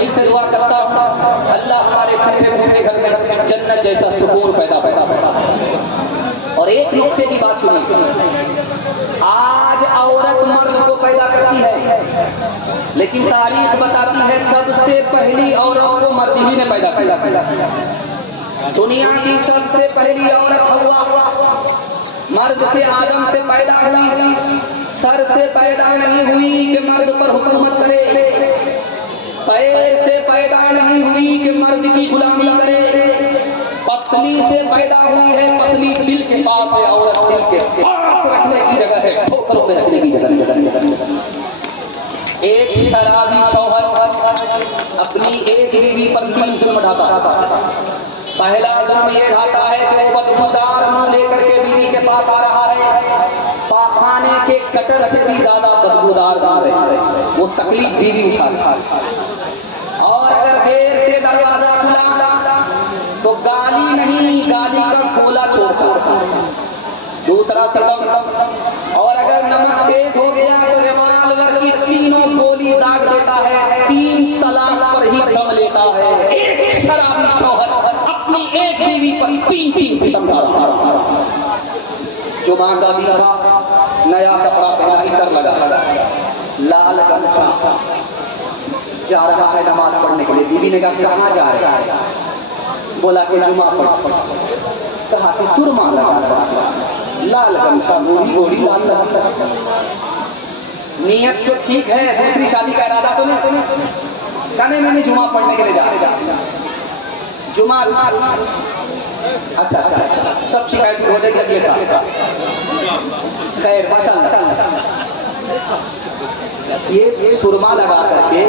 دل سے دعا کرتا ہوں اللہ ہمارے ٹھنڈے پھوٹے گھر میں جنت جیسا سکون پیدا اور ایک نقطے کی بات سنیے، آج عورت مرد کو پیدا کرتی ہے لیکن تاریخ بتاتی ہے سب سے پہلی عورت کو مرد ہی نے پیدا کیا۔ دنیا کی سب سے پہلی عورت ہوا مرد سے آدم سے پیدا ہوئی، سر سے پیدا نہیں ہوئی کہ مرد پر حکومت کرے، پیر سے پیدا نہیں ہوئی کہ مرد کی غلامی کرے، پسلی سے پیدا ہوئی ہے، پسلی دل کے پاس ہے، عورت دل کے پاس رکھنے کی جگہ ہے، ٹھوکروں میں رکھنے کی جگہ۔ ایک شرابی شوہر اپنی ایک بیوی پر 3 ظلم ڈھاتا۔ پہلا ظلم یہ ڈھاتا ہے کہ وہ بدبودار منہ لے کر کے بیوی کے پاس آ رہا ہے، پاخانے کے کٹر سے بھی زیادہ بدبودار ہے، وہ تکلیف بیوی اٹھاتی۔ اور اگر دیر سے دروازہ کھلا تو گالی نہیں، گالی کا گولا چھوڑتا۔ دوسرا ظلم، اور اگر نمک تیز ہو گیا تو ریوالور کی 3 گولی داغ دیتا ہے، 3 طلاق پر ہی دم لیتا ہے۔ ایک شرابی شوہر اپنی ایک بیوی پر 3 ستم ڈھا رہا۔ جمعہ کا دن تھا، نیا کپڑا پہنا، عطر لگا، لال گمچھا، جا رہا ہے نماز پڑھنے کے لیے۔ بیوی نے کہا کہاں جا رہا ہے؟ بولا کہ جمعہ پڑھ۔ کہا کہ سرما لگا، لال گمچھا، گوڑی لال لگا۔ نیت تو ٹھیک ہے، دوسری شادی کا ارادہ تو نہیں، کہنے میں جمعہ پڑھنے کے لیے جا رہا۔ جمعہ اچھا سب شکایت ہو جائے گی اگلے سال۔ خیر ماشاءاللہ، یہ سرما لگا کر کے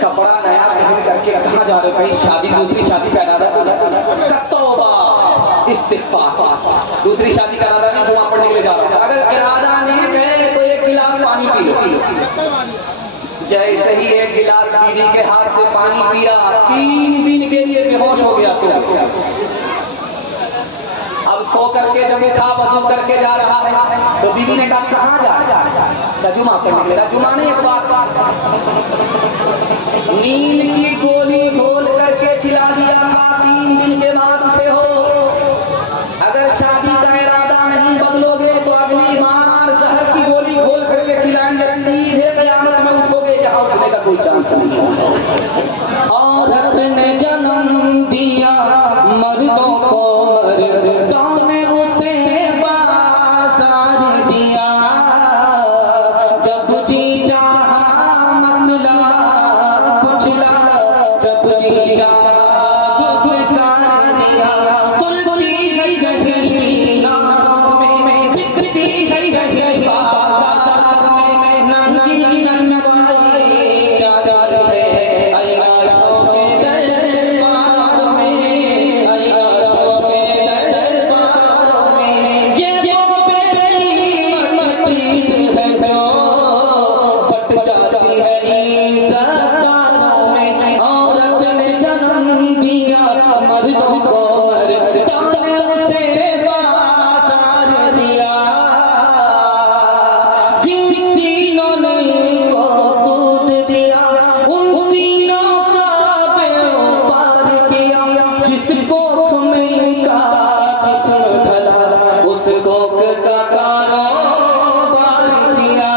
کپڑا نیا پہن کر کے کہاں جا رہے ہو؟ کہیں شادی دوسری شادی کا ارادہ تو نہیں؟ توبہ استغفار، دوسری شادی کا ارادہ نہیں، جمعہ پڑھنے کے لیے جا رہا ہے۔ اگر ارادہ نہیں ہے تو 1 گلاس پانی پی لو۔ جیسے ہی 1 گلاس بیوی کے ہاتھ سے پانی پیا، 3 دن کے لیے بے ہوش ہو گیا، سو گیا۔ اب سو کر کے جب اٹھا وضو کر کے جا رہا ہے تو بیوی نے کہا کہاں جا رہا ہے؟ جمعہ پڑھنے کے لیے۔ جمعہ نہیں، ایک بات، نیند کی گولی گھول کر کے کھلا دیا، 3 دن کے بعد اٹھے ہو۔ اگر شادی کا ارادہ نہیں بدلو گے تو اگلی بار زہر کی گولی گھول کر کے کھلائیں گے، سیدھے قیامت میں اٹھو گے، یہاں اٹھنے کا کوئی چانس نہیں۔ عورت نے جنم دیا مردوں کو، مردوں نے اسے بازار دیا، جب جی چاہا مسئلہ پچھلا، جب جی چاہا دکھ کر دیا، تلتی گئی گئی ناموں میں، بکتی گئی گئی بازار میں، ننگی ننوائی چادر ہے عیاشوں کے دربار میں، عیاشوں کے دربار میں، یہ وہ بے قیمت چیز ہے جو پھٹ جاتی ہے عزت داروں میں۔ عورت نے جنم دیا مردوں کو، مردوں نے اسے بازار دیا، جن سینوں نے ان کو دودھ دیا، ان سینوں کا بیوپار کیا، جس کوکھ میں ان کا جسم ڈھلا، اس کوکھ کا کاروبار کیا،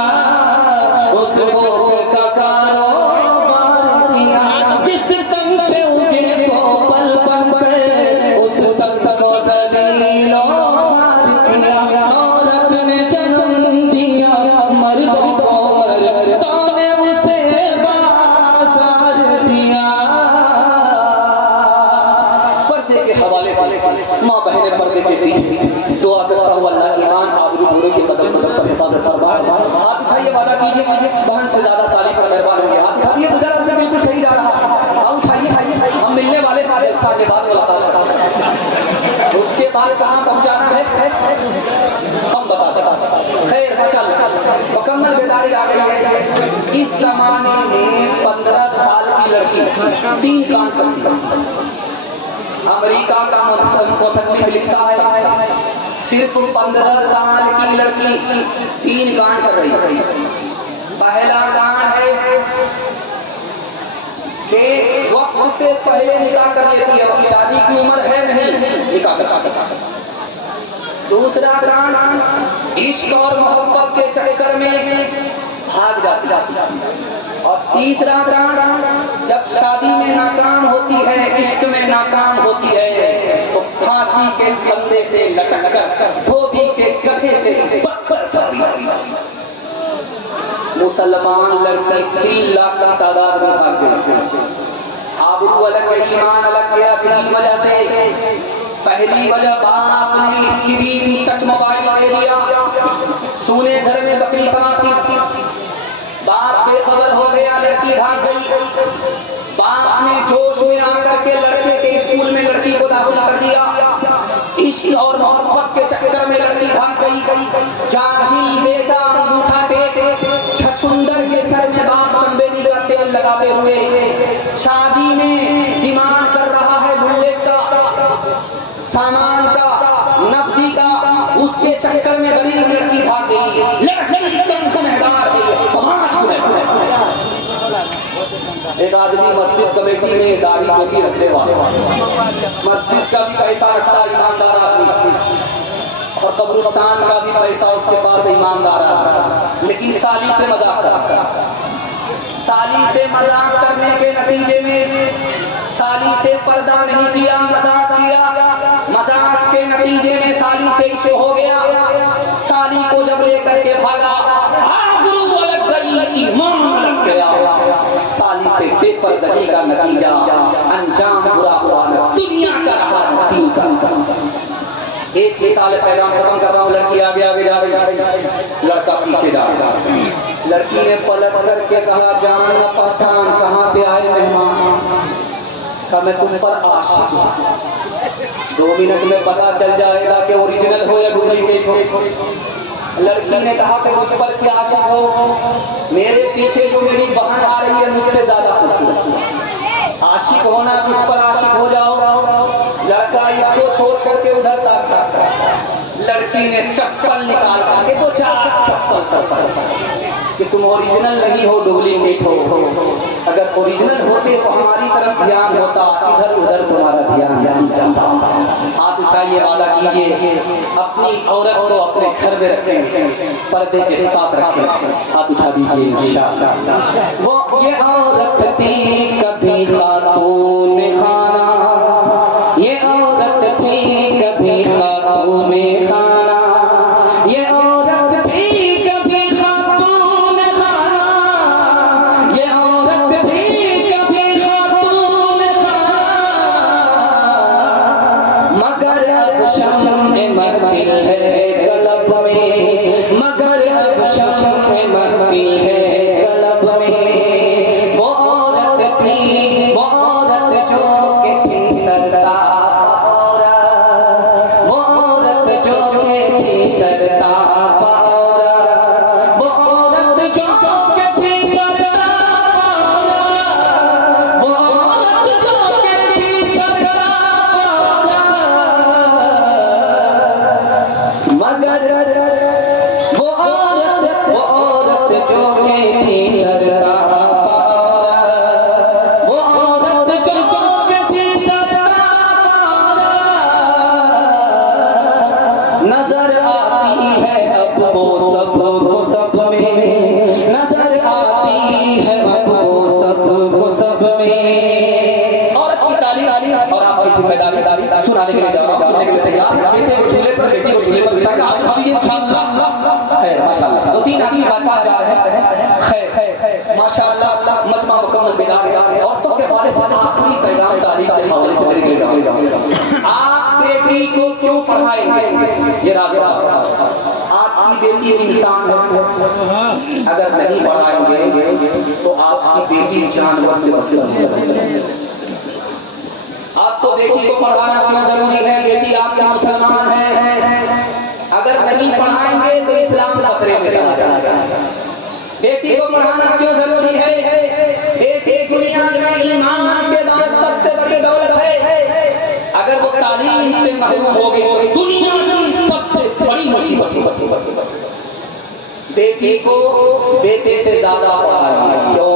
اس کوکھ کا کاروبار کیا، جس تن سے اگے کو پل بن گئے، اس تن کو ذلیل و خوار کیا۔ عورت نے جنم دیا مردوں کو، مردوں نے اسے بازار دیا۔ پردے کے حوالے سے ماں بہنیں پردے کے پیچھے دعا کرتا ہوں اللہ ایمان آبرو بورے کے قدم قدم پر حفاظت فرمائے۔ ہاتھ اٹھائیے، وعدہ کیجیے بہن سے زیادہ سالی پر مہربان ہوں گے۔ ہاتھ اٹھائیے تو ذرا اپنے بالکل صحیح جا رہا ہے، ہاں اٹھائیے، ہم ملنے والے سارے سارے بات ملاقات کرتے، اس کے بعد کہاں پہنچانا ہے ہم بتاتے ہیں۔ خیر ماشاءاللہ مکمل بیداری آ گئی ہے۔ اس زمانے میں 15 سال کی لڑکی 3 کام کرتی ہے۔ امریکہ کا مصنف لکھتا ہے صرف 15 سال کی لڑکی 3 کام کر رہی ہے۔ پہلا کام ہے کہ وقت سے پہلے نکاح کر لیتی ہے، اور شادی کی عمر ہے نہیں، نکاح کرتا۔ دوسرا کام عشق اور محبت کے چکر میں بھاگ جاتی، اور تیسرا کام جب شادی میں ناکام ہوتی ہے، عشق میں ناکام ہوتی ہے، تو پھانسی کے پھندے سے لٹک کر دھوبی کے گدھے سے پکڑ سکتی۔ مسلمان لڑکی 3 لاکھ کی تعداد میں بھاگ گئی۔ آبرو الگ ہے، ایمان الگ گیا، تین وجہ سے۔ پہلی وجہ باپ نے اسکرین ٹچ موبائل دے دیا، سونے گھر میں بکری سماسی، باپ بے خبر ہو گیا، لڑکی بھاگ گئی۔ باپ نے جوش میں آ کر کے لڑکے کے اسکول میں لڑکی کو داخل کر دیا، عشق اور محبت کے چکر میں لڑکی بھاگ گئی۔ جاہل بیٹا انگوٹھا ٹیک، چھچھندر کے سر میں باپ چمبیلی کا تیل لگاتے ہوئے شادی میں ڈیمانڈ کر رہا ہے بلیٹ کا، سامان کا، نقدی کا، اس کے چکر میں غریب لڑکی بھاگ گئی۔ لڑکی کم گنہگار ہے، سماج گنہگار۔ ایک آدمی مسجد کمیٹی میں داڑھی ٹوپی رکھنے والا، مسجد کا بھی پیسہ رکھتا ہے، ایماندار آدمی، اور قبرستان کا بھی پیسہ اس کے پاس ایماندار آدمی، لیکن سالی سے مذاق کرتا۔ سالی سے مذاق کرنے کے نتیجے میں سالی سے پردہ نہیں کیا، مذاق کیا، مذاق کے نتیجے میں سالی سے عشق ہو گیا۔ سالی کو جب لے کر کے بھاگا، آبرو الگ گئی، ایمان الگ گیا۔ سالی سے بے پردگی کا نتیجہ انجام برا ہوا، نہ دنیا کا رہا نہ دین کا۔ ایک مثال پیغام ختم کر رہا ہوں، لڑکی آگے آگے جا رہی، لڑکا پیچھے جا رہا۔ لڑکی نے پلٹ کر کے کہا، جان نہ پہچان، کہاں سے آئے مہمان؟ کہا میں تم پر عاشق ہوں۔ 2 منٹ میں پتا چل جائے گا کہ اوریجنل ہو یا ڈپلیکیٹ ہو۔ لڑکی نے کہا کہ مجھ پر کیا عاشق ہو؟ میرے پیچھے جو میری بہن آ رہی ہے مجھ سے زیادہ خوبصورت۔ عاشق ہونا تو اس پر عاشق ہو جاؤ۔ لڑکا اس کو چھوڑ کر کے ادھر تاکتا، لڑکی نے چپل نکال کر کے 2-4 چپل سر پر کہ تم اوریجنل نہیں ہو، ڈپلیکیٹ ہو۔ اگر اوریجنل ہوتے تو ہماری طرف دھیان ہوتا، ادھر ادھر تمہارا دھیان نہیں جاتا۔ ہاتھ اٹھائیے، وعدہ کیجیے اپنی عورت کو اپنے گھر میں رکھیں، پردے کے ساتھ رکھیں۔ ہاتھ اٹھا دیجیے انشاءاللہ۔ وہ یہ عورت تھی کبھی خاتون خانہ، یہ عورت تھی کبھی خاتون خانہ، یہ عورت تھی کبھی خاتون خانہ، یہ عورت تھی کبھی خاتون خانہ، مگر اب شمع محفل ہے قلب میں، مگر اب شمع محفل ہے قلب میں۔ وہ عورت تھی، وہ عورت جو کہ تھی سرداب عورت، وہ عورت جو کہ تھی سرداب عورت، وہ عورت جو کہ تھی سرداب عورت، وہ عورت جو کہ تھی سرداب عورت، مگر وہ عورت جو کہ تھی سرداب عورت، وہ عورت جو کہ تھی سرداب عورت، نظر آتی ہے اب وہ سب میں، نظر آتی ہے اب وہ سب میں۔ عورت کی تعلیم اور آپ کی ذمہ داری سنانے کے لیے جا رہا ہوں، سننے کے لیے تیار ہیں؟ بیٹے کو چولہے پر، بیٹی کو چولہے پر بٹھا کے آج دیجیے انشاءاللہ۔ خیر ماشاءاللہ 2-3 آدمی بات جا رہے ہیں۔ خیر ماشاءاللہ، مجمع مکمل بنا ہے۔ عورتوں کے حوالے سے آخری پیغام تعلیم کے حوالے سے میرے لیے جاؤں۔ آپ بیٹی کو کیوں پڑھائیں گے؟ یہ راز آپ کی بیٹی انسان ہے، اگر نہیں پڑھائیں گے تو آپ کی بیٹی جانور سے بدتر ہے۔ آپ کو بیٹی کو پڑھانا کیوں ضروری ہے؟ بیٹی آپ کی مسلمان ہے، اگر نہیں پڑھائیں گے تو اسلام خطرے میں چلا جائے گا۔ بیٹی کو پڑھانا کیوں ضروری ہے؟ بیٹی دنیا میں ایمان کے بعد سب سے بڑی دولت ہے، اگر وہ تعلیم سے محروم ہو گئی تو دنیا کی سب سے بڑی مصیبت ہے۔ بیٹی کو بیٹے سے زیادہ پڑھائیں، کیوں؟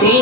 3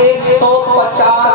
150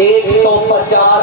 150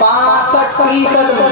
65%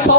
100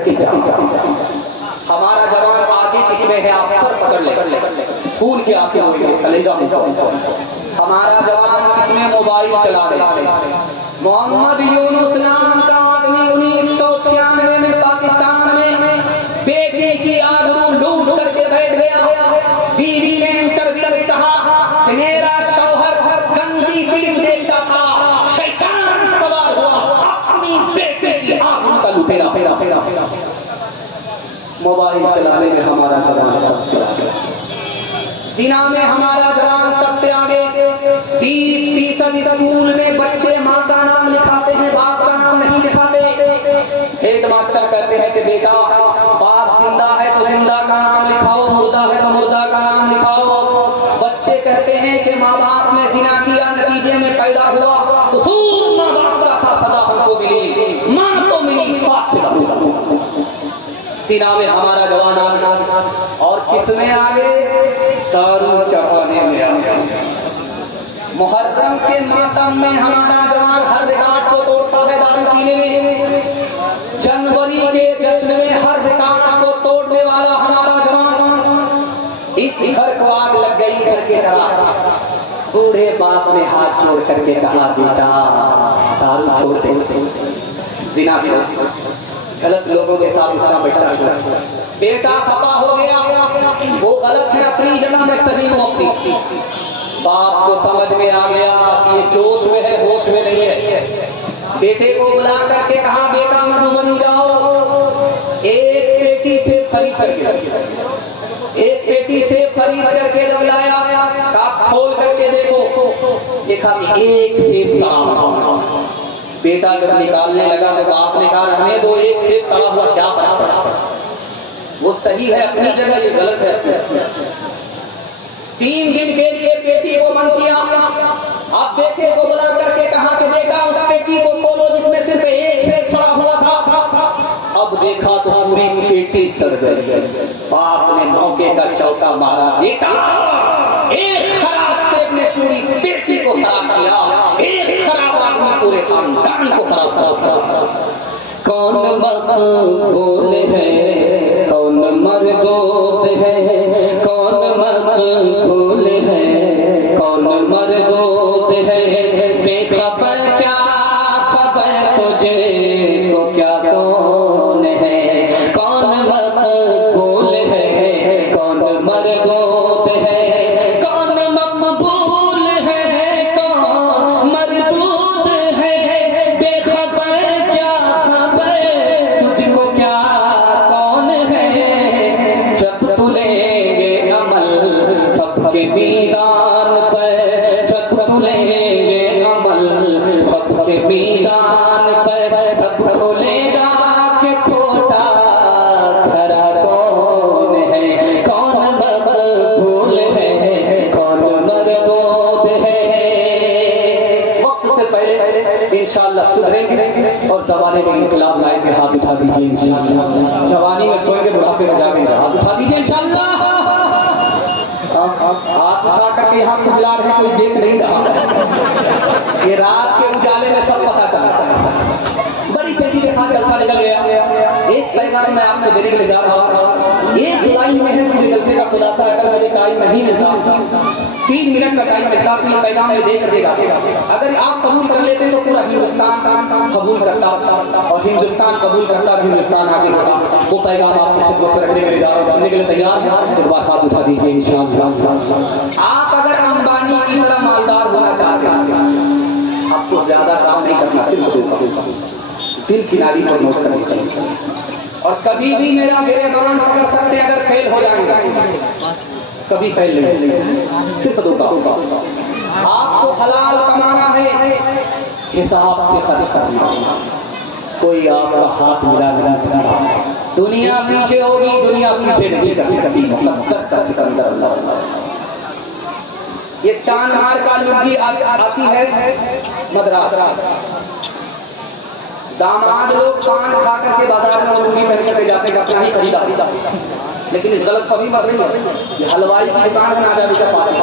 کے جاتا ہمارا جوان آگے کس میں ہے آپ سر پکڑ لے خون کے آنسو ہوئے کلیجہ میں ہمارا جوان کس میں موبائل چلا رہے محمد یونس نام کا آدمی 1996 میں پاکستان میں بیٹی کی آبرو لوٹ کر کے بیٹھ گیا بیوی نے انٹرویو میں کہا کہ میرا شوہر گندی فلم دیکھتا تھا شیطان سوار ہوا اپنی بیٹی کی آبرو کا لٹیرا موبائل چلانے میں ہمارا جوان سب سے آگے زنا میں ہمارا جوان سب سے آگے 20% اسکول میں بچے ماں کا نام لکھاتے ہیں باپ کا نام نہیں لکھاتے ہیڈ ماسٹر کہتے ہیں کہ بیٹا باپ زندہ ہے تو زندہ کا نام لکھاؤ مردہ ہے تو مردہ کا نام لکھاؤ بچے کہتے ہیں کہ ماں باپ نے زنا کیا نتیجے میں پیدا ہوا قصور ماں باپ کا تھا سزا ہم کو ملی ماں تو ملی باپ سے زنا میں ہمارا جوان آگے اور کس میں آگے دارو چڑھانے میں آگے محرم کے ماتم میں ہمارا جوان ہر ریکارڈ کو توڑتا ہے دارو پینے میں جنوری کے جشن میں ہر ریکارڈ کو توڑنے والا ہمارا جوان اس گھر کو آگ لگ گئی گھر کے چلا بوڑھے باپ نے ہاتھ جوڑ کر کے کہا بیٹا دارو چھوڑ دے زنا چھوڑ غلط لوگوں کے ساتھ اتنا بیٹھا چھوڑا بیٹا خفا ہو گیا وہ غلط ہے اپنی جگہ میں صحیح ہو اپنی باپ کو سمجھ میں آ گیا یہ جوش میں ہے ہوش میں نہیں ہے بیٹے کو بلا کر کے کہا بیٹا مدھوبنی جاؤ ایک پیٹی سے خرید کر کے ایک پیٹی سے خرید کر کے جب لایا کاپ کھول کر کے دیکھو دیکھا کہ ایک سیب صاحب بیٹا جب نکالنے لگا تو باپ نے کہا ہمیں دو ایک سیب سڑا ہوا کیا فرق پڑا وہ صحیح ہے اپنی جگہ یہ غلط ہے 3 دن کے لیے پیٹی کو بند کیا اب بیٹے کو بلا کر کے کہا کہ بیٹا اس پیٹی کو کھولو جس میں صرف ایک سیب سڑا ہوا تھا اب دیکھا تو پوری پیٹی سڑ گئی باپ نے موقع کا چوکا مارا بیٹا ایک خراب سیب نے پوری پیٹی کو خراب کیا ایک خراب آدمی پورے خاندان کو خراب کیا کون مقبول ہے کون مردود ہے کون مقبول ہے کون مردود ہے بے خبر کیا خبر تجھے کو کیا کون ہے کون مقبول ہے کون مردود ہے کون مقبول ہے کون مردود ہے بے خبر کیا خبر تجھ کو کیا کون ہے جب تلیں گے عمل سب کے میزان پر جب تلیں گے عمل سب کے میزان پر تب کھولے گا کہ کھوٹا کھرا کون ہے کون مقبول ہے کون مردود ہے وقت سے پہلے انشاءاللہ سدھریں گے اور زمانے میں انقلاب لائیں گے ہاتھ اٹھا دیجیے انشاءاللہ جوانی میں سوئیں گے بڑھاپے میں جاگیں گے ہاتھ اٹھا دیجیے انشاءاللہ ہاتھ اٹھا کر کے یہاں کھجلا رہے کوئی دیکھ نہیں رہا یہ رات کے اجالے میں سب پتہ چلتا ہے بڑی تیزی کے ساتھ جلسہ نکل گیا ایک پیغام میں آپ کو دینے کے لیے جا رہا ہوں ایک لائن میں ہے مجھے جلسے کا خلاصہ اگر مجھے ٹائم نہیں ملتا 3 منٹ کا ٹائم ملتا 3 پیغام میں دے کر دے گا اگر آپ قبول کر لیتے تو پورا ہندوستان قبول کرتا اور ہندوستان قبول کرتا اور ہندوستان آگے ہوتا وہ پیغام آپ کو خدمت میں رکھنے کے لیے جا رہا ہوں کرنے کے لیے تیار ہیں تو بات ہاتھ اٹھا دیجیے انشاءاللہ آپ اگر امبانی کی طرح مالدار ہونا چاہتے ہیں آپ کو زیادہ کام نہیں کرنا صرف دل کی نالی پر نوٹ کرنی چاہیے اور کبھی بھی میرا گریبان پکڑ سکتے اگر فیل ہو جائیں گے کبھی فیل نہیں صرف دو کا آپ کو حلال کمانا ہے حساب سے خرچ کرنا کوئی آپ کا ہاتھ ملا نہیں سکتا دنیا پیچھے ہوگی دنیا پیچھے نہیں کر سکتی مقدر کا سکندر اللہ یہ چاند مار کا لڑکی آتی ہے مدرسہ داماد لوگ پان کھا کر کے بازار میں لنگی پہن کے جاتے ہیں اپنا ہی خریدا لیکن اس غلط فہمی مت رہی ہے یہ حلوائی کی دکان میں آزادی کا فائدہ